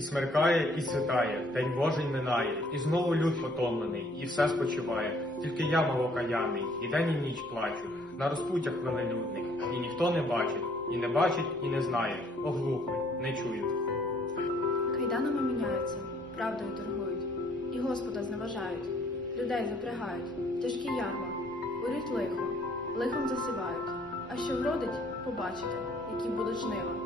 смеркає, і світає, день Божий минає, і знову люд потомлений, і все спочиває. Тільки я мов окаяний, і день і ніч плачу, на розпуттях велелюдних, і ніхто не бачить, і не бачить, і не знає, оглухли, не чують. Кайданами міняються, правдою торгують, і Господа зневажають, людей запрягають, тяжкі ярма, урють лихо, лихом засівають. А що вродить, побачите, які будуть жнива.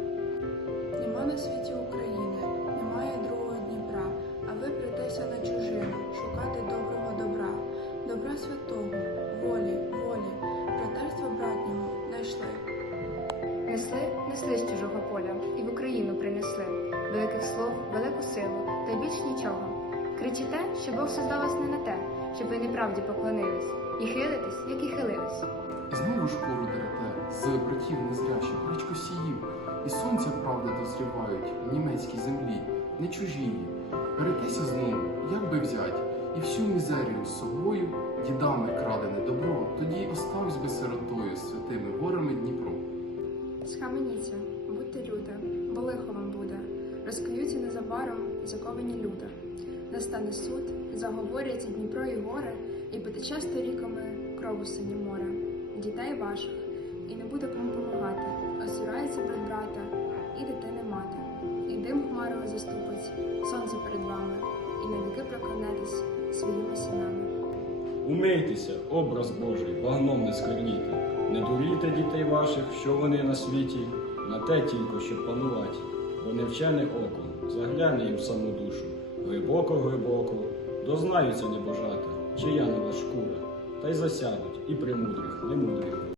Святого, волі, волі, братерства братнього знайшли. Несли, несли з чужого поля і в Україну принесли великих слов, велику силу та й більш нічого. Кричите, що Бог создав вас не на те, щоб ви неправді поклонились, і хилитесь, як і хилились. Знову шкуру дерете з братів незрячих речкосіїв, і сонця правда дозрівають в німецькій землі, не чужії. Беретеся знову, як би взять, і всю мізерію з собою, дідами крадене добро, тоді оставсь би сиротою святими горами Дніпро. Схаменіться, будьте люди, бо лихо вам буде. Розкуються незабаром заковані люди. Настане суд, заговорять і Дніпро і гори, і потече сторіками крову синє море, дітей ваших, і не буде кому помагати, осирається брат брата, і дитини мати, і дим хмарою заступить, сонце перед вами, і навіки проклянетесь. Умийтеся, образ Божий, багном не скверніте. Не дурійте дітей ваших, що вони на світі, на те тільки, щоб панувати, бо невчене око загляне їм саму душу, глибоко, глибоко, дознаються небожата, чия нова шкура, та й засядуть і примудрих, немудрих.